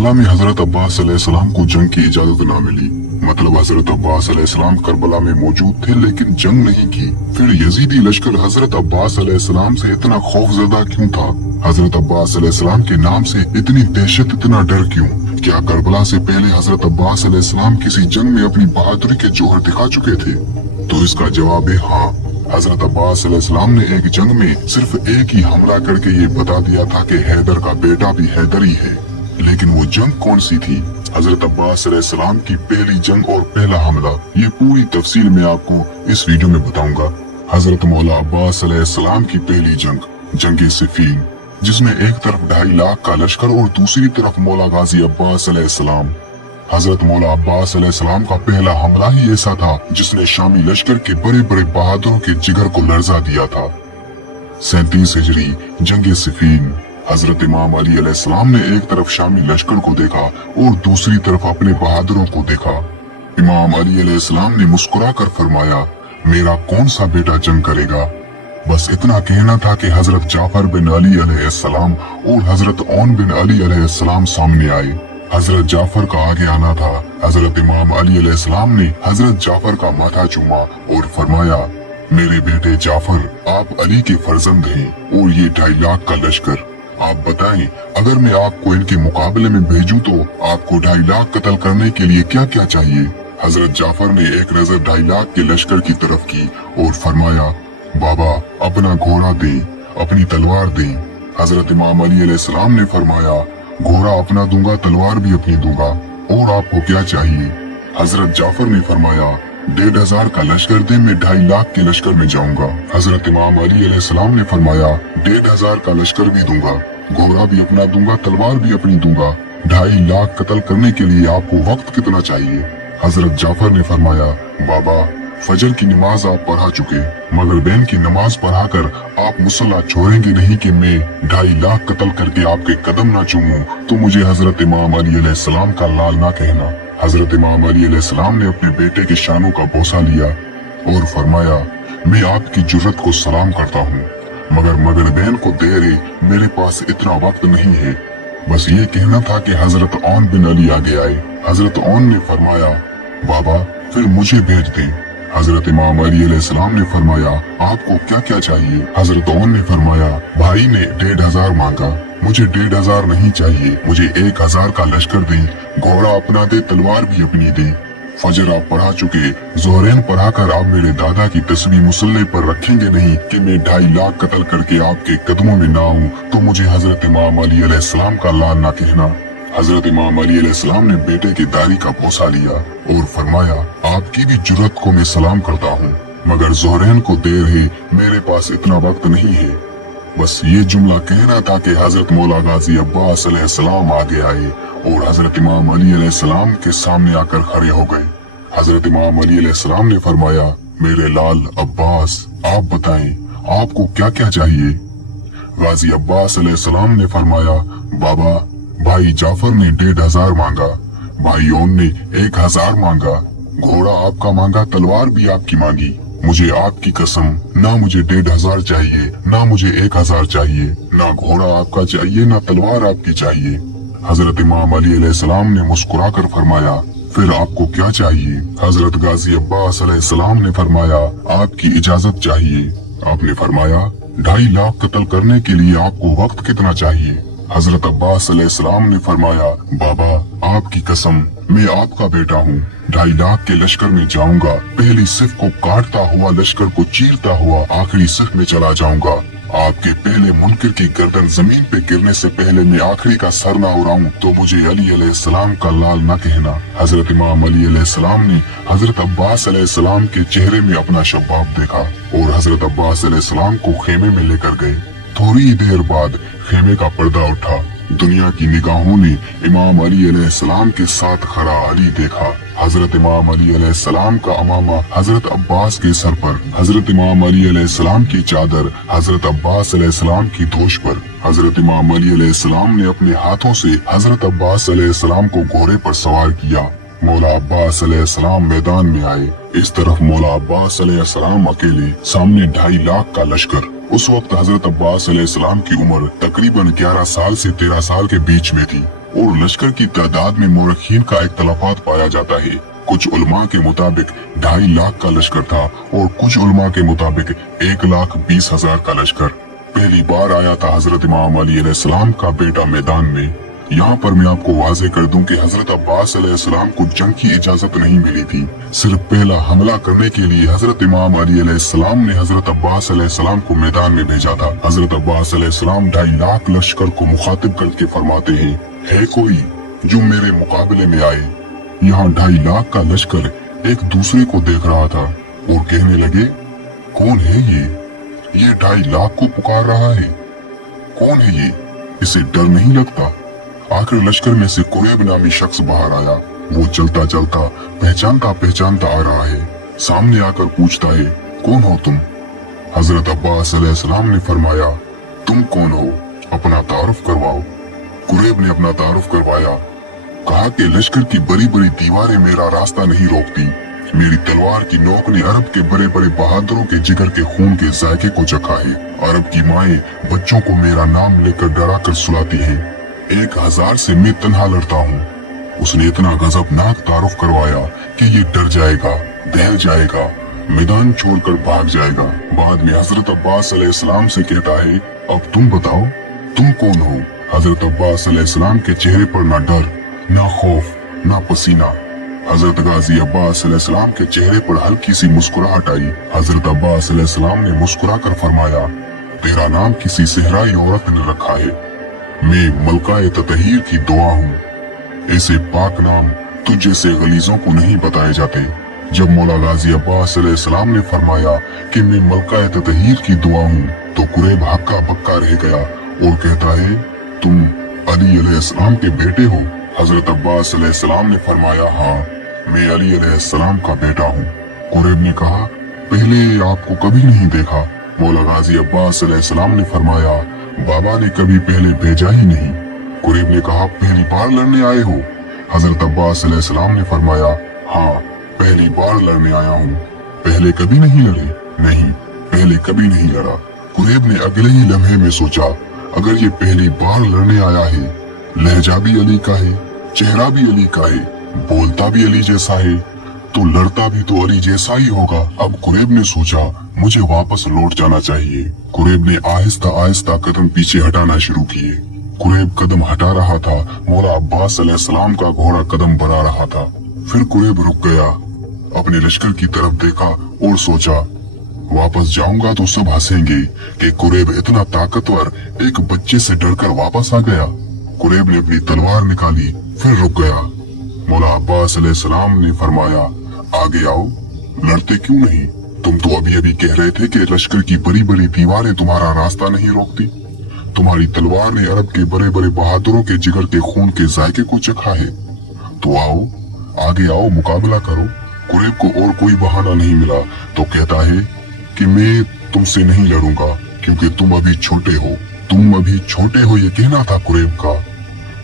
Karbala में हजरत अब्बास अलैहिस्सलाम को जंग की इजाजत ना मिली। मतलब हजरत अब्बास अलैहिस्सलाम करबला में मौजूद थे लेकिन जंग नहीं की। फिर यजीदी लश्कर हजरत अब्बास अलैहिस्सलाम से इतना खौफजदा क्यों था? हजरत अब्बास अलैहिस्सलाम के नाम से इतनी दहशत, इतना डर क्यों? क्या करबला से पहले हजरत अब्बास अलैहिस्सलाम किसी जंग में अपनी बहादुरी के जौहर दिखा चुके थे? तो इसका जवाब है हाँ। हजरत अब्बास अलैहिस्सलाम ने एक जंग में सिर्फ एक ही हमला करके ये बता दिया था कि हैदर का बेटा भी हैदर ही है। लेकिन वो जंग कौन सी थी? हजरत अब्बास अलैहिस्सलाम की पहली जंग और पहला हमला, ये पूरी तफसील में आपको इस वीडियो में बताऊंगा। हजरत मौला अब्बास अलैहिस्सलाम की पहली जंग, जंग सिफीन, जिसमें एक तरफ 2.5 लाख का लश्कर और दूसरी तरफ मौला गाजी अब्बास अलैहिस्सलाम। हजरत मौला अब्बास अलैहिस्सलाम का पहला हमला ही ऐसा था जिसने शामी लश्कर के बड़े बड़े बहादुरों के जिगर को लर्जा दिया था। 37 हिजरी, जंग सिफीन। हजरत इमाम अली अलैहिस्सलाम ने एक तरफ शामी लश्कर को देखा और दूसरी तरफ अपने बहादुरों को देखा। इमाम अली अलैहिस्सलाम ने मुस्कुरा कर फरमाया, मेरा कौन सा बेटा जंग करेगा? बस इतना कहना था कि हजरत जाफर बिन अली अलैहिस्सलाम और हजरत ओन बिन अली अलैहिस्सलाम सामने आए। हजरत जाफर का आगे आना था। हजरत इमाम अली अलैहिस्सलाम ने हजरत जाफर का माथा चूमा और फरमाया, मेरे बेटे जाफर, आप अली के फर्जंद हैं और ये 2.5 लाख का लश्कर, आप बताएं अगर मैं आपको इनके मुकाबले में भेजूं तो आपको 2.5 लाख कत्ल करने के लिए क्या क्या चाहिए? हजरत जाफर ने एक नजर 2.5 लाख के लश्कर की तरफ की और फरमाया, बाबा अपना घोड़ा दें, अपनी तलवार दें। हजरत इमाम अली अलैहिस्सलाम ने फरमाया, घोड़ा अपना दूंगा, तलवार भी अपनी दूंगा, और आपको क्या चाहिए? हजरत जाफर ने फरमाया, 1,500 का लश्कर दे, मैं 2.5 लाख के लश्कर में जाऊंगा। हजरत इमाम अली अलैहिस्सलाम ने फरमाया, 1,500 का लश्कर भी दूंगा, घोड़ा भी अपना दूंगा, तलवार भी अपनी दूंगा। 2.5 लाख कत्ल करने के लिए आपको वक्त कितना चाहिए? हजरत जाफर ने फरमाया, बाबा फजर की नमाज आप पढ़ा चुके, मगर बैन की नमाज पढ़ाकर आप मुसल्ला छोड़ेंगे नहीं कि मैं 2.5 लाख कत्ल करके आपके कदम ना चूमूं, तो मुझे हजरत इमाम अली अलैहिस्सलाम का लाल ना कहना। हजरत इमाम अली अलैहिस्सलाम ने अपने बेटे के शानों का बोसा लिया और फरमाया, मैं आपकी जुर्रत को सलाम करता हूँ, मगर बैन को देर है, मेरे पास इतना वक्त नहीं है। बस ये कहना था कि हजरत ओन बिन अली आगे आए। हजरत ओन ने फरमाया, बाबा फिर मुझे भेज दे। हजरत इमाम अली अलैहिस्सलाम ने फरमाया, आपको क्या क्या चाहिए? हजरत ओन ने फरमाया, भाई ने 1,500 मांगा, मुझे 1,500 नहीं चाहिए, मुझे 1,000 का लश्कर दे, घोड़ा अपना दे, तलवार भी अपनी दे। फजर आप पढ़ा चुके, जोहरैन पढ़ाकर आप मेरे दादा की तस्वीर मुसल्ले पर रखेंगे नहीं कि मैं 2.5 लाख कत्ल करके आपके कदमों में ना आऊं, तो मुझे हजरत इमाम अली अलैहिस्सलाम का लाल ना कहना। हजरत इमाम अली अलैहिस्सलाम ने बेटे की दाढ़ी का बोसा लिया और फरमाया, आपकी भी जुर्रत को मैं सलाम करता हूँ, मगर जोहरैन को देर है, मेरे पास इतना वक्त नहीं है। बस ये जुमला कहना था कि हजरत मौला गाजी अब्बास अलैहिस्सलाम आगे आए और हजरत इमाम अली अलैहिस्सलाम के सामने आकर खड़े हो गए। हजरत इमाम अली अलैहिस्सलाम ने फरमाया, मेरे लाल अब्बास, आप बताएं आपको क्या क्या चाहिए? गाजी अब्बास अलैहिस्सलाम ने फरमाया, बाबा भाई जाफर ने 1,500 मांगा, भाई ओन ने 1,000 मांगा, घोड़ा आपका मांगा, तलवार भी आपकी मांगी। मुझे आपकी कसम, ना मुझे 1,500 चाहिए, ना मुझे 1,000 चाहिए, ना घोड़ा आपका चाहिए, ना तलवार आपकी चाहिए। हजरत इमाम अली अलैहिस्सलाम ने मुस्कुरा कर फरमाया, फिर आपको क्या चाहिए? हजरत गाजी अब्बास अलैहिस्सलाम ने फरमाया, आपकी इजाजत चाहिए। आपने फरमाया, 2.5 लाख कत्ल करने के लिए आपको वक्त कितना चाहिए? हजरत अब्बास अलैहिस्सलाम ने फरमाया, बाबा आपकी कसम, मैं आपका बेटा हूँ, 2.5 लाख के लश्कर में जाऊंगा, पहली सिफ को काटता हुआ लश्कर को चीरता हुआ आखिरी सिफ में चला जाऊंगा। आपके पहले मुनकिर की गर्दन जमीन पे गिरने से पहले मैं आखिरी का सर ना उड़ाऊं, तो मुझे अली अलैहिस्सलाम का लाल ना कहना। हजरत इमाम अली अलैहिस्सलाम ने हजरत अब्बास अलैहिस्सलाम के चेहरे में अपना शबाब देखा और हजरत अब्बास अलैहिस्सलाम को खेमे में लेकर गए। थोड़ी देर बाद खेमे का पर्दा उठा। दुनिया की निगाहों ने इमाम अली अलैहिस्सलाम के साथ खड़ा अली देखा। हजरत इमाम अली अलैहिस्सलाम का अमामा हजरत अब्बास के सर पर, हजरत इमाम अली अलैहिस्सलाम की चादर हजरत अब्बास अलैहिस्सलाम की दोष पर। हजरत इमाम अली अलैहिस्सलाम ने अपने हाथों से हजरत अब्बास अलैहिस्सलाम को घोड़े पर सवार किया। मौला अब्बास अलैहिस्सलाम मैदान में आए। इस तरफ मौला अब्बास अलैहिस्सलाम अकेले, सामने 2.5 लाख का लश्कर। उस वक्त हजरत अब्बास अलैहिस्सलाम की उम्र तकरीबन 11 साल से 13 साल के बीच में थी। और लश्कर की तादाद में मोरखीन का इख्तलाफात पाया जाता है। कुछ उलमा के मुताबिक 2.5 लाख का लश्कर था और कुछ उलमा के मुताबिक 1,20,000 का लश्कर। पहली बार आया था हजरत इमाम अली अलैहिस्सलाम का बेटा मैदान में। यहाँ पर मैं आपको वाज़े कर दूं कि हजरत अब्बास अलैहिस्सलाम को जंग की इजाजत नहीं मिली थी। सिर्फ पहला हमला करने के लिए हजरत इमाम अली अलैहिस्सलाम ने हजरत अब्बास अलैहिस्सलाम को मैदान में भेजा था। हजरत अब्बास अलैहिस्सलाम 2.5 लाख लश्कर को मुखातिब करके फरमाते हैं, है कोई जो मेरे मुकाबले में आए। यहाँ 2.5 लाख का लश्कर एक दूसरे को देख रहा था और कहने लगे, कौन है ये 2.5 लाख को पुकार रहा है, कौन है ये, इसे डर नहीं लगता। आखिर लश्कर में से कुरैब नामी शख्स बाहर आया। वो चलता चलता पहचानता आ रहा है। सामने आकर पूछता है, कौन हो तुम। हजरत अब्बास अलैहिस्सलाम ने फरमाया, तुम कौन हो, अपना तारुफ करवाओ। कुरैब ने अपना तारुफ करवाया। कहा कि लश्कर की बड़ी बड़ी दीवारें मेरा रास्ता नहीं रोकती। मेरी तलवार की नोक ने अरब के बड़े बड़े बहादुरों के जिगर के खून के जायके को चखा है। अरब की माएं बच्चों को मेरा नाम लेकर डरा कर सुलाती हैं। 1000 से मैं तन्हा लड़ता हूँ। उसने इतना गजबनाक तारुफ करवाया कि ये डर जाएगा, दहल जाएगा, मैदान छोड़कर भाग जाएगा। बाद में हजरत अब्बास अलैहिस्सलाम से कहता है, अब तुम बताओ तुम कौन हो। हजरत अब्बास अलैहिस्सलाम के चेहरे पर ना डर, ना खौफ, ना पसीना। हजरत गाजी अब्बास अलैहिस्सलाम के चेहरे पर हल्की सी मुस्कुराहट आई। हजरत अब्बास अलैहिस्सलाम ने मुस्कुरा कर फरमाया, तेरा नाम किसी सहराई औरत ने रखा है। मैं मलकाए ततहीर की दुआ हूँ। ऐसे पाक नाम तुझ जैसे गलीजों को नहीं बताए जाते। जब मौला गाजी अब्बास अलैहिस्सलाम ने फरमाया कि मैं मलकाए ततहीर की दुआ हूँ, तो कुरैब हक्का बक्का रह गया और कहता है, तुम अली अलैहिस्सलाम के बेटे हो। हजरत अब्बास अलैहिस्सलाम ने फरमाया, हाँ, मैं अली अलैहिस्सलाम का बेटा हूँ। कुरैब ने कहा, पहले आपको कभी नहीं देखा। मौला गाजी अब्बास अलैहिस्सलाम ने फरमाया, बाबा ने कभी पहले भेजा ही नहीं। कुरैब ने कहा, पहली बार लड़ने आए हो। हजरत अब्बास अलैहिस्सलाम ने फरमाया, हाँ, पहली बार लड़ने आया हूँ। पहले कभी नहीं लड़े? नहीं, पहले कभी नहीं लड़ा। कुरैब ने अगले ही लम्हे में सोचा, अगर ये पहली बार लड़ने आया है, लहजा भी अली का है, चेहरा भी अली का है, बोलता भी अली जैसा है, तो लड़ता भी तो अली जैसा ही होगा। अब कुरैब ने सोचा, मुझे वापस लौट जाना चाहिए। कुरैब ने आहिस्ता आहिस्ता कदम पीछे हटाना शुरू किए। कुरैब कदम हटा रहा था, मौला अब्बास अलैहिस्सलाम का घोड़ा कदम बढ़ा रहा था। फिर कुरैब रुक गया, अपने लश्कर की तरफ देखा और सोचा, वापस जाऊंगा तो सब हंसेंगे कि कुरैब इतना ताकतवर एक बच्चे से डरकर वापस आ गया। कुरैब ने अपनी तलवार निकाली, फिर रुक गया। मौला अब्बास अलैहिस्सलाम ने फरमाया, आगे आओ, लड़ते क्यों नहीं? तुम तो अभी अभी कह रहे थे कि लश्कर की बड़ी बड़ी दीवारें तुम्हारा रास्ता नहीं रोकती। तुम्हारी तलवार ने अरब के बड़े बड़े बहादुरों के जिगर के खून के जायके को चखा है। तो आओ, आगे आओ, मुकाबला करो। कुरैब को और कोई बहाना नहीं मिला तो कहता है कि मैं तुमसे नहीं लड़ूंगा क्योंकि तुम अभी छोटे हो। तुम अभी छोटे हो, ये कहना था कुरैब का।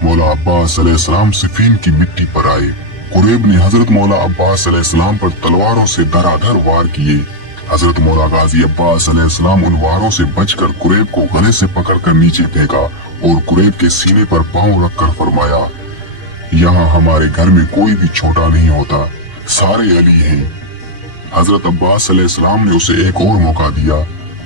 मौला अब्बास अलैहिस्सलाम सिफीन की मिट्टी पर आए। कुरैब ने हजरत मौला अब्बास अलैहिस्सलाम पर तलवारों से धराधर वार किए। हजरत मौला गाजी अब्बास अलैहिस्सलाम उन वारों से बचकर कुरैब को गले से पकड़कर नीचे फेंका और कुरैब के सीने पर पांव रखकर फरमाया, यहाँ हमारे घर में कोई भी छोटा नहीं होता, सारे अली हैं। हजरत अब्बास अलैहिस्सलाम ने उसे एक और मौका दिया।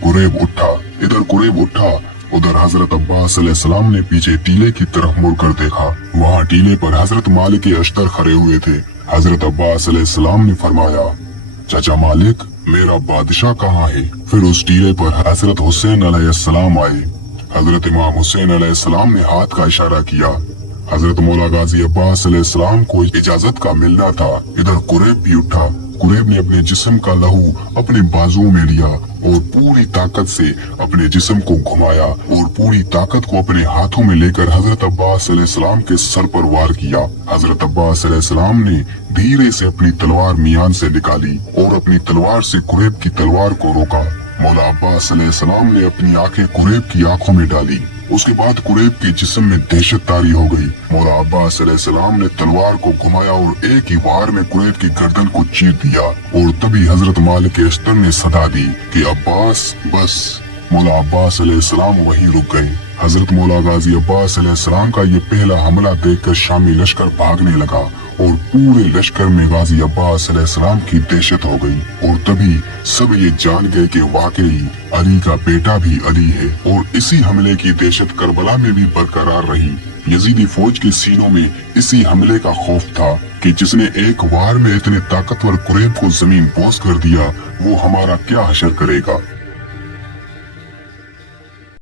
कुरैब उठा, इधर कुरैब उठा, उधर हजरत अब्बास अलैहिस्सलाम ने पीछे टीले की तरफ मुड़कर देखा। वहाँ टीले पर हजरत मालिक अश्तर खड़े हुए थे। हजरत अब्बास अलैहिस्सलाम ने फरमाया, चाचा मालिक, मेरा बादशाह कहाँ है? फिर उस टीले पर हजरत हुसैन अलैहिस्सलाम आए। हजरत इमाम हुसैन अलैहिस्सलाम ने हाथ का इशारा किया। हजरत मौला गाजी अब्बास अलैहिस्सलाम को इजाजत का मिलना था। इधर कुरैब भी उठा। कुरैब ने अपने जिस्म का लहू अपने बाजुओं में लिया और पूरी ताकत से अपने जिस्म को घुमाया और पूरी ताकत को अपने हाथों में लेकर हजरत अब्बास अलैहिस्सलाम के सर पर वार किया। हजरत अब्बास अलैहिस्सलाम ने धीरे से अपनी तलवार मियान से निकाली और अपनी तलवार से कुरैब की तलवार को रोका। मौला अब्बास अलैहिस्सलाम ने अपनी आंखें कुरैब की आंखों में डाली। उसके बाद कुरैब के जिस्म में दहशत तारी हो गई। मौला अब्बास अलैहिस्सलाम ने तलवार को घुमाया और एक ही वार में कुरैब की गर्दन को चीर दिया और तभी हजरत मालिक अश्तर ने सदा दी कि अब्बास, बस। मौला अब्बास अलैहिस्सलाम वहीं रुक गए। हजरत मौला गाजी अब्बास अलैहिस्सलाम का ये पहला हमला देखकर शामी लश्कर भागने लगा और पूरे लश्कर में गाजी अब्बास अलैहिस्सलाम की दहशत हो गई। और तभी सब ये जान गए कि वाकई अली का बेटा भी अली है। और इसी हमले की दहशत करबला में भी बरकरार रही। यजीदी फौज के सीनों में इसी हमले का खौफ था कि जिसने एक वार में इतने ताकतवर कुरैब को जमीन बोस कर दिया, वो हमारा क्या हशर करेगा।